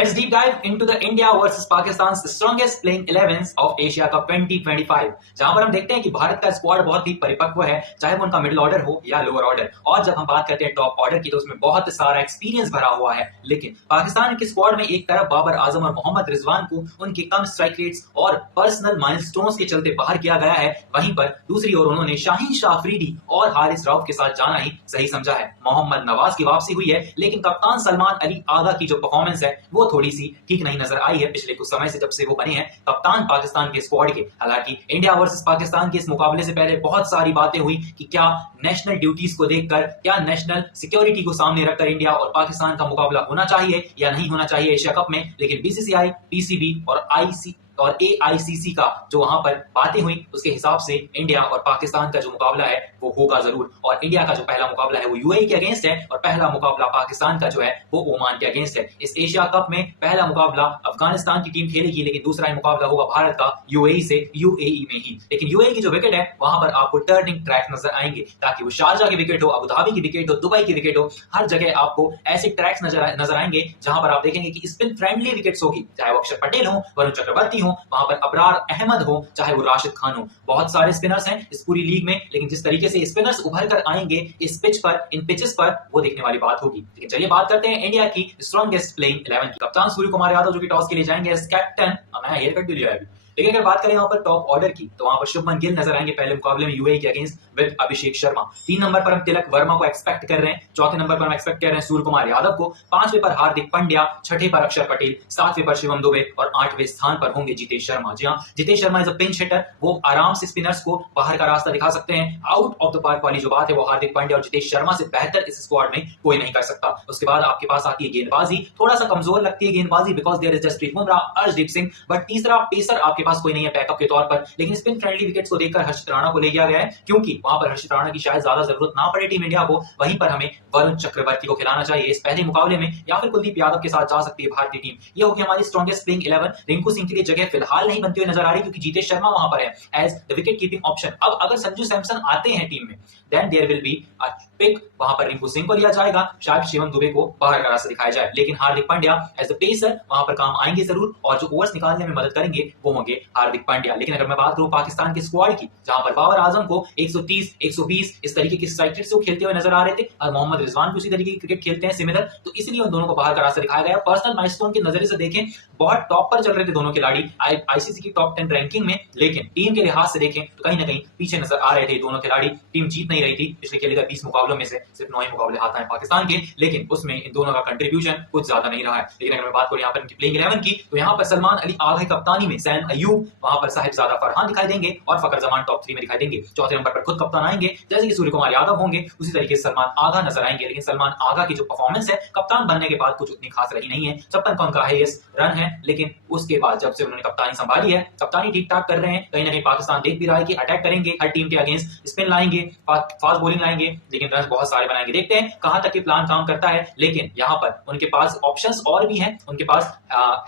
Let's deep dive into the India versus Pakistan's strongest playing 11s of Asia Cup 2025, जहां पर हम देखते हैं कि भारत का स्क्वाड बहुत ही परिपक्व है, चाहे वो उनका मिडिल ऑर्डर हो या लोअर ऑर्डर। और जब हम बात करते हैं टॉप ऑर्डर की तो उसमें बहुत सारा एक्सपीरियंस भरा हुआ है। लेकिन पाकिस्तान के स्क्वाड में एक तरफ बाबर आजम और मोहम्मद रिजवान को उनके कम स्ट्राइक रेट्स और पर्सनल माइलस्टोन्स के चलते बाहर किया गया है, वहीं पर दूसरी ओर उन्होंने शाहीन शाह अफरीदी और हारिस रऊफ के साथ जाना ही सही समझा है। मोहम्मद नवाज की वापसी हुई है, लेकिन कप्तान सलमान अली आगा की जो परफॉर्मेंस है वो थोड़ी सी ठीक नहीं नजर आई है पिछले कुछ समय से, जब से वो बने हैं कप्तान पाकिस्तान के स्क्वाड के। हालांकि इंडिया वर्सेस पाकिस्तान के इस मुकाबले से पहले बहुत सारी बातें हुई कि क्या नेशनल ड्यूटीज को देखकर, क्या नेशनल सिक्योरिटी को सामने रखकर इंडिया और पाकिस्तान का मुकाबला होना चाहिए या नहीं होना चाहिए एशिया कप में। लेकिन बीसीसीआई, पीसीबी और एआईसीसी का जो वहां पर बातें हुई उसके हिसाब से इंडिया और पाकिस्तान का जो मुकाबला है वो होगा जरूर। और इंडिया का जो पहला मुकाबला है वो यूएई के अगेंस्ट है और पहला मुकाबला पाकिस्तान का जो है वो ओमान के अगेंस्ट है। इस एशिया कप में पहला मुकाबला अफगानिस्तान की टीम खेलेगी, लेकिन दूसरा मुकाबला होगा भारत का यूएई से, यूएई में ही। लेकिन यूएई की जो विकेट है वहां पर आपको टर्निंग ट्रैक नजर आएंगे, ताकि वो शारजा की विकेट हो, अबुधाबी की विकेट हो, दुबई की विकेट हो, हर जगह आपको ऐसे ट्रैक्स नजर आएंगे जहां पर आप देखेंगे कि स्पिन फ्रेंडली विकेट्स होगी, चाहे वो अक्षर पटेल हो, वरुण चक्रवर्ती हो, वहां पर अबरार अहमद हो, चाहे वो राशिद खान हो। बहुत सारे स्पिनर्स हैं इस पूरी लीग में, लेकिन जिस तरीके से स्पिनर्स उभर कर आएंगे इस पिच पर, इन पिचेस पर, वो देखने वाली बात होगी। लेकिन चलिए बात करते हैं इंडिया की स्ट्रॉन्गेस्ट प्लेइंग 11 की। कप्तान सूर्य कुमार यादव जो कि टॉस के लिए जाएंगे एज कैप्टन, नया हेयर कट भी लिया है अभी। लेकिन अगर बात करें यहाँ पर टॉप ऑर्डर की तो वहां पर शुभमन गिल नजर आएंगे पहले मुकाबले में यूएई के against with Abhishek Sharma. 3 number पर हम तिलक वर्मा को एक्सपेक्ट कर रहे हैं, चौथे नंबर पर हम एक्सपेक्ट कर रहे हैं सूर्य कुमार यादव को, 5वें पर हार्दिक पांड्या, 6ठे पर अक्षर पटेल, 7वें पर शिवम दुबे और 8वें स्थान पर होंगे जितेश शर्मा। जी हाँ, Jitesh Sharma is a pinch hitter, वो आराम से स्पिनर्स को बाहर का रास्ता दिखा सकते हैं। आउट ऑफ द पार्क वाली जो बात है वो हार्दिक पांड्या और जितेश शर्मा से बेहतर इस स्क्वाड में कोई नहीं कर सकता। उसके बाद आपके पास आती है गेंदबाजी, थोड़ा सा कमजोर लगती है गेंदबाजी because there is Jasprit Bumrah, Arshdeep Singh, but तीसरा पेसर आपके पास कोई नहीं है बैकअप के तौर पर। लेकिन स्पिन फ्रेंडली विकेट्स को देखकर हर्षित राणा को ले गया गया है, क्योंकि वहां पर हर्षित राणा की शायद ज्यादा जरूरत ना पड़े टीम इंडिया को। वहीं पर हमें वरुण चक्रवर्ती को खिलाना चाहिए इस पहले मुकाबले में, या फिर कुलदीप यादव के साथ जा सकती है भारतीय टीम। ये होगी हमारी स्ट्रॉन्गेस्ट प्लेइंग 11। रिंकू सिंह के लिए जगह फिलहाल नहीं बनती हुई नजर आ रही, क्योंकि जितेश शर्मा वहां पर है as the wicket keeping option. अब अगर संजू सैमसन आते हैं टीम में, then there will be a pick, वहां पर रिंकू सिंह को लिया जाएगा, शायद शिवम दुबे को बाहर का रास्ता दिखाया जाए। लेकिन Hardik Pandya as the pacer वहां पर काम आएंगे जरूर, और जो ओवर्स निकालने में मदद करेंगे वो होंगे हार्दिक पांड्या। लेकिन अगर मैं बात करूं पाकिस्तान के स्क्वाड की, जहां पर बाबर आजम को 130, 120 इस तरीके की स्ट्राइक रेट से वो खेलते हुए नजर आ रहे थे, और मोहम्मद रिजवान भी उसी तरीके की क्रिकेट खेलते हैं सिमिलर, तो इसलिए उन दोनों को बाहर का रास्ता दिखाया गया। पर्सनल माइलस्टोन के नजरिए से देखें बहुत टॉप पर चल रहे थे दोनों खिलाड़ी आईसीसी की टॉप 10 रैंकिंग में, लेकिन टीम के लिहाज से देखें तो कहीं ना कहीं पीछे नजर आ रहे थे दोनों खिलाड़ी। टीम जीत नहीं रही थी, पिछले खेले गए 20 मुकाबलों में से सिर्फ 9 ही मुकाबले हाथ आए पाकिस्तान के, लेकिन उसमें इन दोनों का कंट्रीब्यूशन कुछ ज्यादा नहीं रहा है। लेकिन अगर मैं बात करूं यहाँ पर इनकी प्लेइंग 11 की, तो यहाँ पर सलमान अली आगा की कप्तानी में सैम अयूब, वहां पर साहिबजादा फरहान दिखाई देंगे और फकर जमान टॉप 3 में दिखाई देंगे। चौथे नंबर पर खुद कप्तान आएंगे, जैसे कि सूर्य कुमार यादव होंगे, उसी तरीके से सलमान आगा नजर आएंगे। लेकिन सलमान आगा की जो परफॉर्मेंस है कप्तान बनने के बाद कुछ उतनी खास रही नहीं है। 56 का उनका हाईएस्ट रन है, लेकिन उसके बाद जब से उन्होंने कप्तानी संभाली है, कप्तानी ठीक ठाक कर रहे हैं। कहीं ना कहीं पाकिस्तान देख भी रहा है कि अटैक करेंगे हर टीम के अगेंस्ट, स्पिन लाएंगे, फास्ट बॉलिंग लाएंगे, लेकिन रन बहुत सारे बनाएंगे। देखते हैं कहां तक ये प्लान काम करता है। लेकिन यहाँ पर उनके पास ऑप्शंस और भी हैं, उनके पास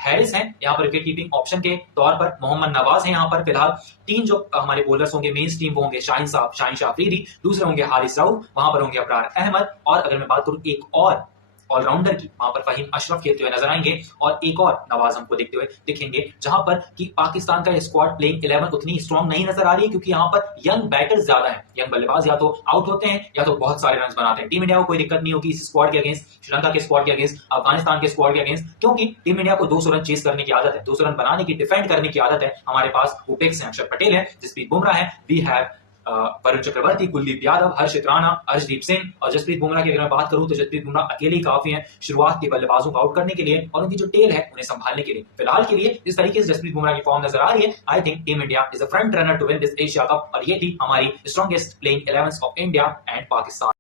हैरिस हैं यहाँ पर विकेट कीपिंग ऑप्शन के तौर पर, मोहम्मद नवाज है यहाँ पर फिलहाल। 3 जो हमारे बॉलर्स होंगे मेन स्ट्रीम वो होंगे शाहीन शाह अफरीदी, दूसरे होंगे हारिस रऊफ, वहां पर होंगे अबरार अहमद, और अगर मैं बात करूं एक और ऑलराउंडर की, वहां पर फहीम अशरफ खेलते हुए नजर आएंगे, और एक और नवाज हमको देखते हुए दिखेंगे। जहां पर कि पाकिस्तान का स्क्वाड प्लेइंग 11 उतनी स्ट्रांग नहीं नजर आ रही है, क्योंकि यहाँ पर यंग बैटर्स ज्यादा हैं, यंग बल्लेबाज या तो आउट होते हैं या तो बहुत सारे रन बनाते हैं। टीम इंडिया को कोई दिक्कत नहीं होगी इस स्क्वाड के अगेंस्ट, श्रीलंका के स्क्वाड के अगेंस्ट, अफगानिस्तान के स्क्वाड के अगेंस्ट, क्योंकि टीम इंडिया को 200 रन चेस करने की आदत है, 200 रन बनाने की, डिफेंड करने की आदत है। हमारे पास ओपेक्स हैं, अक्षर पटेल है, जसप्रीत बुमराह है, वी हैव वरुण चक्रवर्ती, कुलदीप यादव, हर्षित राणा, अर्शदीप सिंह, और जसप्रीत बुमराह की अगर मैं बात करूं तो जसप्रीत बुमराह अकेले ही काफी हैं शुरुआत के बल्लेबाजों को आउट करने के लिए और उनकी जो टेल है उन्हें संभालने के लिए। फिलहाल के लिए जिस तरीके से जसप्रीत बुमराह की फॉर्म नजर आ रही है, I think team India is a front runner to win this Asia cup, और ये थी हमारी strongest playing 11 of India and Pakistan.